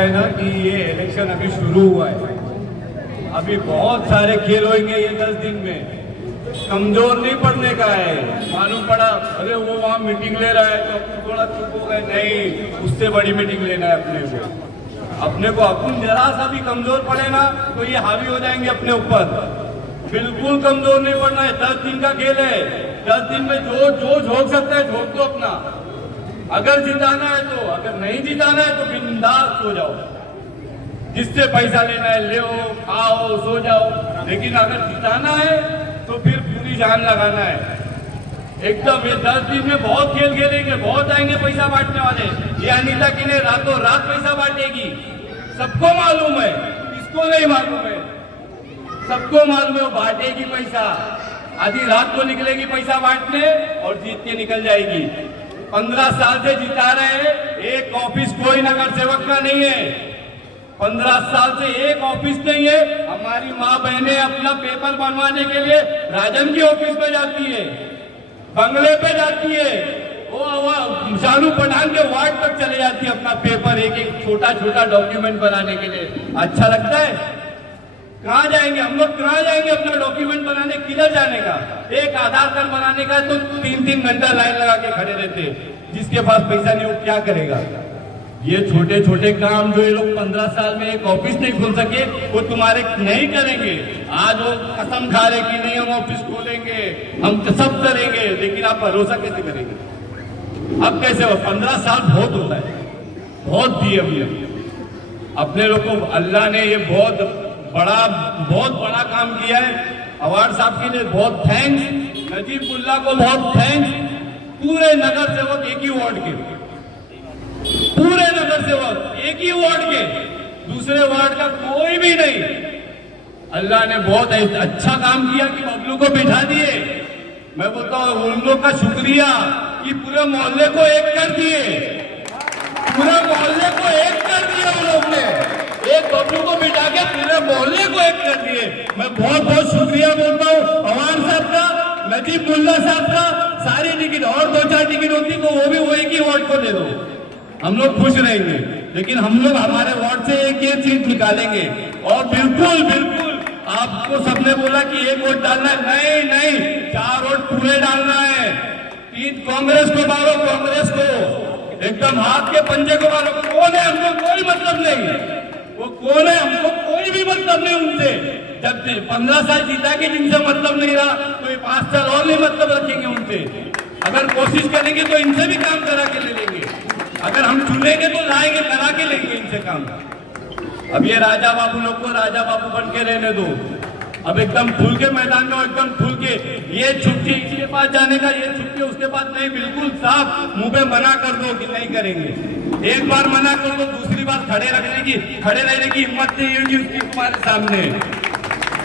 है ना कि ये इलेक्शन अभी शुरू हुआ है, अभी बहुत सारे खेल होंगे ये 10 दिन में। कमजोर नहीं पड़ने का है। मालूम पड़ा अरे वो वहाँ मीटिंग ले रहा है तो थोड़ा चुप हो गए, नहीं उससे बड़ी मीटिंग लेना है अपने को अपन जरा सा भी कमजोर पड़े ना तो ये हावी हो जाएंगे अपने ऊपर। बिल्कुल कमजोर नहीं पड़ना है। 10 दिन का खेल है। 10 दिन में जो झोंक सकता है झोंक दो अपना। अगर जिताना है तो, अगर नहीं जिताना है तो बिंदास हो जाओ। जिससे पैसा लेना है ले, खाओ, सो जाओ। लेकिन अगर जिताना है तो फिर पूरी जान लगाना है एकदम। ये 10 दिन में बहुत खेल खेलेंगे, बहुत आएंगे पैसा बांटने वाले। ये अनीता की ने रातों रात पैसा बांटेगी, सबको मालूम है, इसको नहीं मालूम है, सबको मालूम है। वो बांटेगी पैसा, आधी रात को निकलेगी पैसा बांटने और जीत के निकल जाएगी। 15 साल से जिता रहे हैं, एक ऑफिस कोई नगर सेवक का नहीं है। 15 साल से एक ऑफिस नहीं है। हमारी माँ बहनें अपना पेपर बनवाने के लिए राजन की ऑफिस में जाती है, बंगले पे जाती है, वो शाहरुख पठान के वार्ड तक चले जाती है अपना पेपर एक छोटा छोटा डॉक्यूमेंट बनाने के लिए। अच्छा लगता है? कहाँ जाएंगे हम लोग, कहाँ जाएंगे अपना डॉक्यूमेंट बनाने? किधर जाने का? एक आधार कार्ड बनाने का तो 3-3 घंटा लाइन लगा के खड़े रहते। जिसके पास पैसा नहीं वो क्या करेगा? ये छोटे छोटे काम जो ये लोग 15 साल में एक ऑफिस नहीं खोल सके वो तुम्हारे नहीं करेंगे। आज वो कसम खा रहे कि नहीं हम ऑफिस खोलेंगे, हम सब करेंगे, लेकिन आप भरोसा कैसे करेंगे? अब कैसे हो? 15 साल बहुत होता है, बहुत दिए हमने अपने लोग को। अल्लाह ने ये बहुत बड़ा काम किया है। अवार्ड साहब के लिए बहुत थैंक्स, नजीबुल्ला को बहुत थैंक्स। पूरे नगर सेवक एक ही वार्ड के, पूरे नगर सेवक एक ही वार्ड के, दूसरे वार्ड का कोई भी नहीं। अल्लाह ने बहुत अच्छा काम किया कि बबलू को बिठा दिए। मैं बोलता हूँ उन लोग का शुक्रिया कि पूरे मोहल्ले को एक कर दिए, पूरे मोहल्ले को एक कर दिया उन लोग ने। एक बबलू को बिठा के पूरे मोहल्ले को एक कर दिए। मैं बहुत बहुत शुक्रिया बोलता हूँ अवार्ड साहब का, नजीबुल्ला साहब का। सारी टिकट और 2-4 टिकट होती तो वो भी वो एक ही वार्ड को दे दो, हम लोग खुश रहेंगे। लेकिन हम लोग हमारे वार्ड से एक सीट निकालेंगे। और बिल्कुल बिल्कुल आपको सबने बोला कि एक वोट डालना है, नहीं 4 वोट पूरे डालना है। 3 कांग्रेस को मारो, कांग्रेस को एकदम हाथ के पंजे को मारो। कौन है? हमको कोई मतलब नहीं, वो कौन है हमको कोई भी मतलब नहीं उनसे। जब 15 साल जीता के जिनसे मतलब नहीं रहा तो 5 साल और नहीं मतलब रखेंगे उनसे। अगर कोशिश करेंगे तो इनसे भी काम करा के ले लेंगे। अगर हम चुनेंगे तो लाएंगे, करा के लेंगे इनसे काम। अब ये राजा बाबू लोग को राजा बाबू बन के रहने दो। अब एकदम खुल के मैदान में, एकदम खुल के ये छुट्टी इसके पास जाने का, ये छुट्टी उसके पास नहीं। बिल्कुल साफ मुंह पे मना कर दो कि नहीं करेंगे। एक बार मना कर दो, दूसरी बार खड़े रहने की हिम्मत नहीं होगी उसकी तुम्हारे सामने।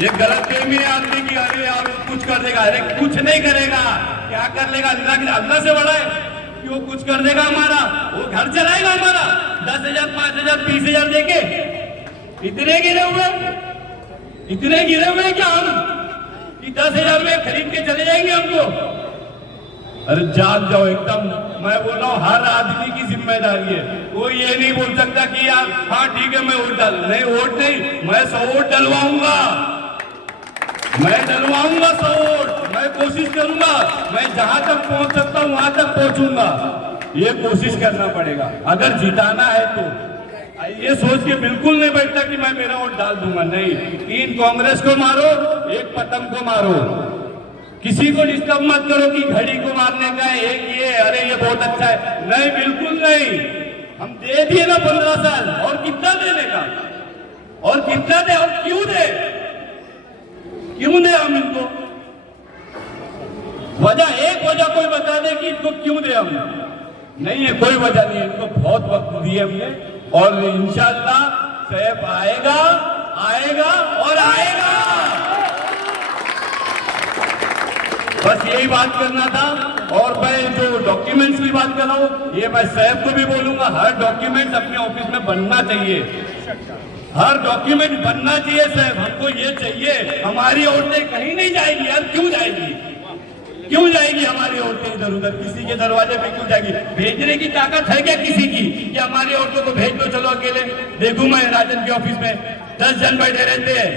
ये गलत फहमी है आदमी की, अरे यार कुछ कर देगा। अरे कुछ नहीं करेगा, क्या कर लेगा? अल्लाह से बड़ा है कि वो कुछ कर देगा हमारा? वो घर चलाएगा हमारा 10,000, 5,000, 20,000 देके? इतने गिरे हुए क्या हम कि 10,000 में खरीद के चले जाएंगे हमको? अरे जाग जाओ एकदम। मैं बोल रहा हूँ हर आदमी की जिम्मेदारी है। कोई ये नहीं बोल सकता कि यार हाँ ठीक है मैं वोट डाल, नहीं वोट नहीं, मैं 100 वोट डलवाऊंगा, मैं डलवाऊंगा 100 वोट। मैं कोशिश करूंगा, मैं जहां तक पहुंच सकता हूं वहां तक पहुंचूंगा। ये कोशिश करना पड़ेगा अगर जिताना है तो। ये सोच के बिल्कुल नहीं बैठता कि मैं मेरा वोट डाल दूंगा, नहीं। 3 कांग्रेस को मारो, 1 पतंग को मारो। किसी को डिस्टर्ब मत करो कि घड़ी को मारने का है, एक ये अरे ये बहुत अच्छा है, नहीं बिल्कुल नहीं। हम दे दिए ना 15 साल, और कितना देने का? और कितना दे और क्यों दे? क्यों दे हम इनको? एक वजह कोई बता दे कि इनको क्यों दे हम? नहीं है कोई वजह नहीं है। इनको बहुत वक्त दिए हमने और इंशाअल्लाह सैफ आएगा और आएगा। बस यही बात करना था। और मैं जो डॉक्यूमेंट्स की बात कर रहा हूँ, ये मैं सैफ को भी बोलूंगा, हर डॉक्यूमेंट्स अपने ऑफिस में बनना चाहिए, हर डॉक्यूमेंट बनना चाहिए। सैफ हमको ये चाहिए, हमारी औरतें कहीं नहीं जाएगी यार, क्यों जाएगी? क्यों जाएगी हमारी औरतें इधर उधर, किसी के दरवाजे पे क्यों जाएगी? भेजने की ताकत है क्या किसी की कि हमारी औरतों को भेज दो, चलो अकेले? देखूं मैं राजन के ऑफिस में 10 जन बैठे रहते हैं,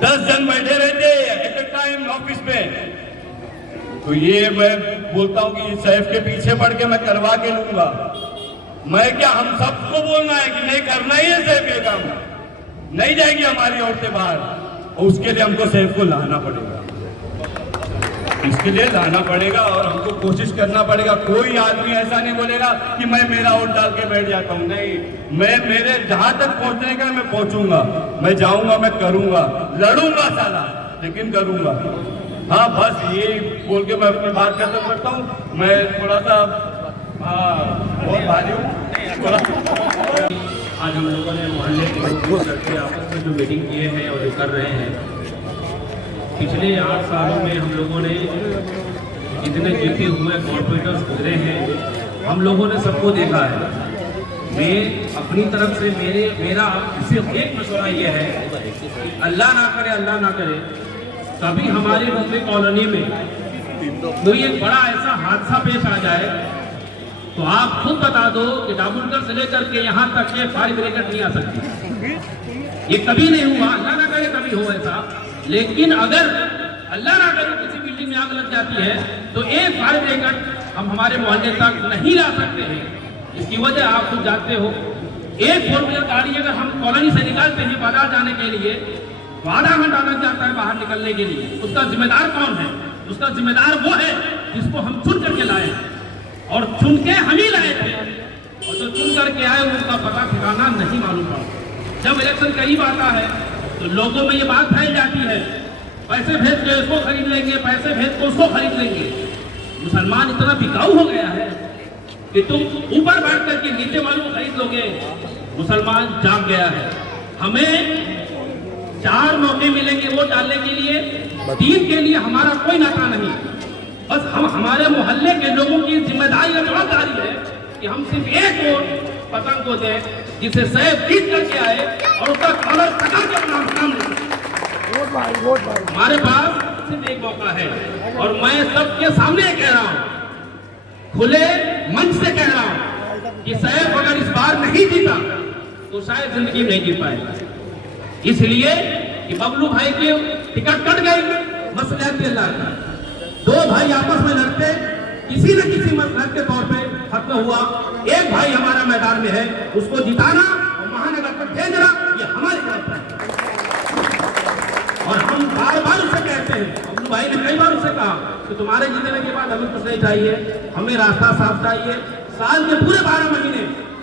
10 जन बैठे रहते हैं एट ए टाइम ऑफिस में। तो ये मैं बोलता हूं कि सैफ के पीछे पड़ के मैं करवा के लूंगा। मैं क्या, हम सबको बोलना है कि नहीं करना ही है सैफ ये काम, नहीं जाएगी हमारी औरतें बाहर, और उसके लिए हमको सैफ को लाना पड़ेगा, इसके लिए लाना पड़ेगा और हमको कोशिश करना पड़ेगा। कोई आदमी ऐसा नहीं बोलेगा कि मैं मेरा वोट डाल के बैठ जाता हूं, नहीं, मैं मेरे जहां तक पहुंचने का मैं पहुंचूंगा, मैं जाऊंगा, मैं करूंगा, लड़ूंगा साला, लेकिन करूंगा। हाँ, बस ये बोल के मैं अपनी बात खत्म करता हूँ। मैं थोड़ा सा बहुत भारी हूँ थोड़ा। आज हम लोगों ने मोहल्ले के लड़के आपस में जो मीटिंग किए हैं और जो कर रहे हैं, पिछले 8 सालों में हम लोगों ने जितने जीते हुए कॉर्पोरेटर्स गुजरे हैं, हम लोगों ने सबको देखा है। मैं अपनी तरफ से मेरा सिर्फ एक मशवरा ये है कि अल्लाह ना करे कभी हमारी मुंबई कॉलोनी में कोई एक बड़ा ऐसा हादसा पेश आ जाए तो आप खुद बता दो कि दाबुलकर से लेकर के यहाँ तक के फायर ब्रिगेड नहीं आ सकती। ये कभी नहीं हुआ, अल्लाह ना करे कभी हो ऐसा, लेकिन अगर अल्लाह ना करे किसी बिल्डिंग में आग लग जाती है तो एक फायर ब्रिगेड हम हमारे मोहल्ले तक नहीं ला सकते हैं। इसकी वजह आप खुद जानते हो, एक 4 व्हीलर गाड़ी अगर हम कॉलोनी से निकालते हैं बाजार जाने के लिए तो आधा घंटा लग जाता है बाहर निकलने के लिए। उसका जिम्मेदार कौन है? उसका जिम्मेदार वो है जिसको हम चुन करके लाए, और चुन के हम ही लाए थे, और जो चुन करके आए उनका पता ठिकाना नहीं मालूम पड़ा। जब इलेक्शन करीब आता है तो लोगों में ये बात फैल जाती है, पैसे भेज के इसको खरीद लेंगे, पैसे भेज के उसको खरीद लेंगे। मुसलमान इतना बिकाऊ हो गया है कि तुम ऊपर बैठ करके नीचे वालों को खरीद लोगे। मुसलमान जाग गया है। हमें 4 मौके मिलेंगे वोट डालने के लिए, 3 के लिए हमारा कोई नाता नहीं। बस हम हमारे मोहल्ले के लोगों की जिम्मेदारी और जवाबदारी है कि हम सिर्फ एक वोट पतंग को दें जिसे सैफ जीत करके आए और उसका कलर सटा के अपना सामने। हमारे पास सिर्फ एक मौका है और मैं सबके सामने कह रहा हूँ, खुले मंच से कह रहा हूँ कि सैफ अगर इस बार नहीं जीता तो शायद जिंदगी में नहीं जीत पाएगा। इसलिए कि बबलू भाई की टिकट कट गई, मसला अल्लाह का। 2 भाई आपस में लड़ते, किसी न किसी मसलहत के तौर पे खत्म हुआ। एक भाई हमारा मैदान में है, उसको जिताना और महानगर पर भेजना ये हमारी तरफ है। और हम बार बार उसे कहते हैं, बबलू भाई ने कई बार उसे कहा कि तुम्हारे जीतने के बाद हमें कुछ नहीं चाहिए, हमें रास्ता साफ चाहिए। साल के पूरे 12 महीने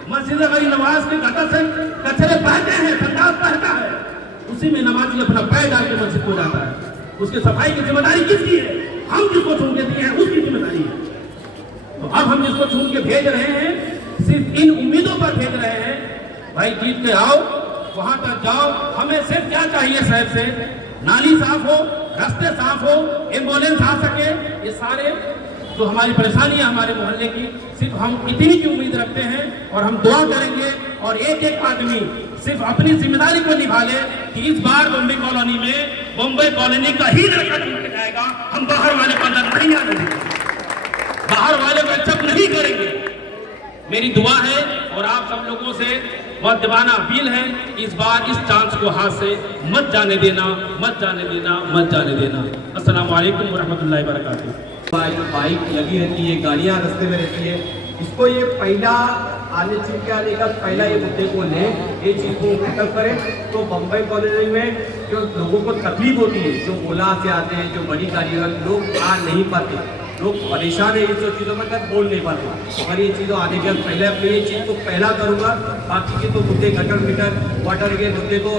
मस्जिद गई नमाज के गटर से कचरे बहते हैं, संडास बहता है, उसी में नमाजी अपना पैर डाल के मस्जिद को जाता है। उसकी सफाई की जिम्मेदारी किसकी है? हम जिसको चुन के दिए हैं उसकी जिम्मेदारी है। तो अब हम जिसको चुन के भेज रहे हैं सिर्फ इन उम्मीदों पर भेज रहे हैं, भाई जीत के आओ, वहां तक जाओ। हमें सिर्फ क्या चाहिए शहर से? नाली साफ हो, रास्ते साफ हो, एम्बुलेंस आ सके। ये सारे जो हमारी परेशानी है हमारे मोहल्ले की, सिर्फ हम इतनी की उम्मीद रखते हैं और हम दुआ करेंगे और एक एक आदमी सिर्फ अपनी जिम्मेदारी को निभा ले कि इस बार मुंबई कॉलोनी में मुंबई कॉलोनी का ही लड़का चुन के जाएगा। हम बाहर वाले को अंदर नहीं आने देंगे, बाहर वाले को एक्सेप्ट नहीं करेंगे। मेरी दुआ है और आप सब लोगों से बहुत दीवाना अपील है, इस बार इस चांस को हाथ से मत जाने देना, मत जाने देना, मत जाने देना। अस्सलाम वालेकुम वरहमतुल्लाहि वबरकातुहू। बाइक लगी रहती है, गाड़ियाँ रास्ते में रहती है, इसको ये पहला आने चुन के आने का पहला ये मुद्दे को ले, ये चीज़ को खत्म करें। तो बम्बई कॉलोनी में जो लोगों को तकलीफ होती है, जो ओला से आते हैं, जो बड़ी गाड़ियाँ, लोग आ नहीं पाते, लोग परेशान है इन सब चीज़ों में, तक बोल नहीं पाते। और ये चीज़ों आने के बाद पहले अपनी ये चीज़ को पहला करूँगा। बाकी के तो मुद्दे गटर मीटर वाटर के मुद्दे तो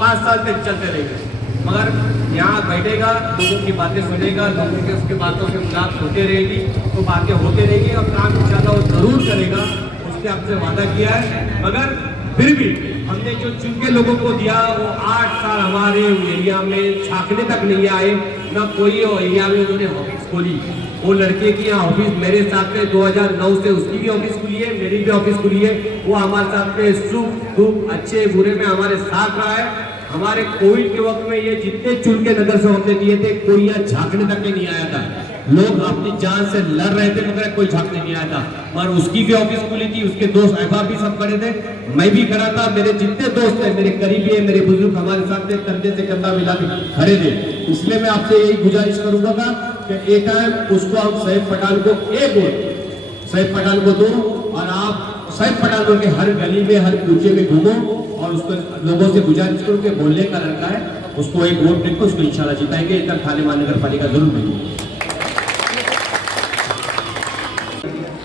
5 साल तक चलते रहेंगे, मगर यहाँ बैठेगा, लोगों की बातें सुनेगा, लोगों के उसकी बातों के मुलाकात होते रहेगी, तो बातें होते रहेंगी और काम इंशाल्लाह वो जरूर करेगा, उसने आपसे वादा किया है। मगर फिर भी हमने जो चुन के लोगों को दिया वो 8 साल हमारे एरिया में झांकने तक नहीं आए, न कोई एरिया में उन्होंने ऑफिस खोली। वो लड़के की यहाँ ऑफिस मेरे साथ में 2009 से उसकी भी ऑफिस खुली है, मेरी भी ऑफिस खुली है। वो हमारे साथ में सुख दुख अच्छे बुरे में हमारे साथ रहा है। हमारे कोविड के वक्त में ये जितने चुन के नगर से हमने दिए थे, कोई यहाँ झांकने तक नहीं आया था। लोग अपनी जान से लड़ रहे थे मगर कोई झांकने नहीं आया था। मगर उसकी भी ऑफिस खुली थी, उसके दोस्त अहबाब भी सब खड़े थे, मैं भी खड़ा था, मेरे जितने दोस्त थे, मेरे करीबी है, मेरे बुजुर्ग हमारे साथ थे, कंधे से कंधा मिला के खड़े थे। इसलिए मैं आपसे यही गुजारिश करूंगा कि एक टाइम उसको आप सैफ पठान को एक वोट सैफ पठान को दो और आप सैफ पठान के हर गली में, हर कूचे में घूमो और उसको लोगों से गुजारिश करो कि बोलने का लड़का है, उसको एक वोट देकर उसको इंशाल्लाह जिताएंगे। इतना खालिमान नगर पालिका जरूर देंगे।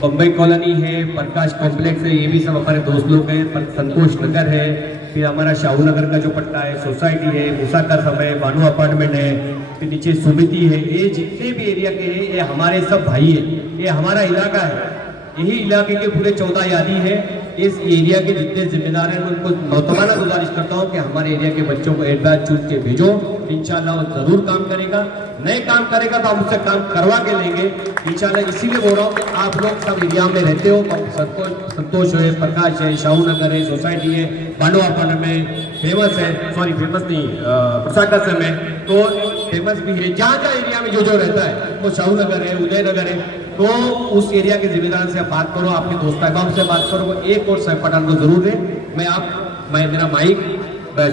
बम्बई कॉलोनी है, प्रकाश कॉम्प्लेक्स है, ये भी सब हमारे दोस्त लोग हैं। संतोष नगर है, फिर हमारा शाहू नगर का जो पट्टा है, सोसाइटी है, मूसा का समय, बानू अपार्टमेंट है, फिर नीचे सुमिति है, ये जितने भी एरिया के हैं ये हमारे सब भाई है, ये हमारा इलाका है। यही इलाके के पूरे 14 यादी है। इस एरिया के जितने जिम्मेदार हैं उनको मोहतबाना गुजारिश करता हूँ कि हमारे एरिया के बच्चों को एडवाइस चुन के भेजो, इंशाल्लाह वो जरूर काम करेगा। नहीं काम करेगा तो हम उससे काम करवा के लेंगे इंशाल्लाह। इसीलिए बोल रहा हूँ कि आप लोग सब एरिया में रहते हो, संतोष है, प्रकाश है, शाहू नगर है, सोसाइटी है, बानो अपार्टमेंट में फेमस है, सॉरी फेमस नहीं, प्रसाद में तो फेमस भी है। जहाँ जहाँ एरिया में जो रहता है वो शाहू नगर है, उदय नगर है, तो उस एरिया के जिम्मेदार से बात करो, अपने दोस्त अहबाब से बात करो, एक और सैफ पठान को जरूर है। मैं मेरा माइक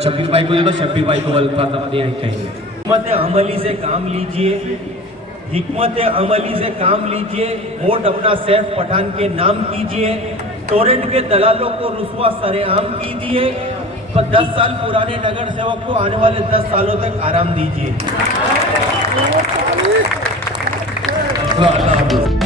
शब्बीर भाई को दे दो, शब्बीर भाई को अल्फाज अपने यहाँ कहेंगे। हिकमत अमली से काम लीजिए, हिकमत अमली से काम लीजिए, वोट अपना सैफ पठान के नाम कीजिए, टोरेंट के दलालों को रुस्वा सरेआम कीजिए, पर 10 साल पुराने नगर सेवक को आने वाले 10 सालों तक आराम दीजिए। अल्लाह हाफ़िज़।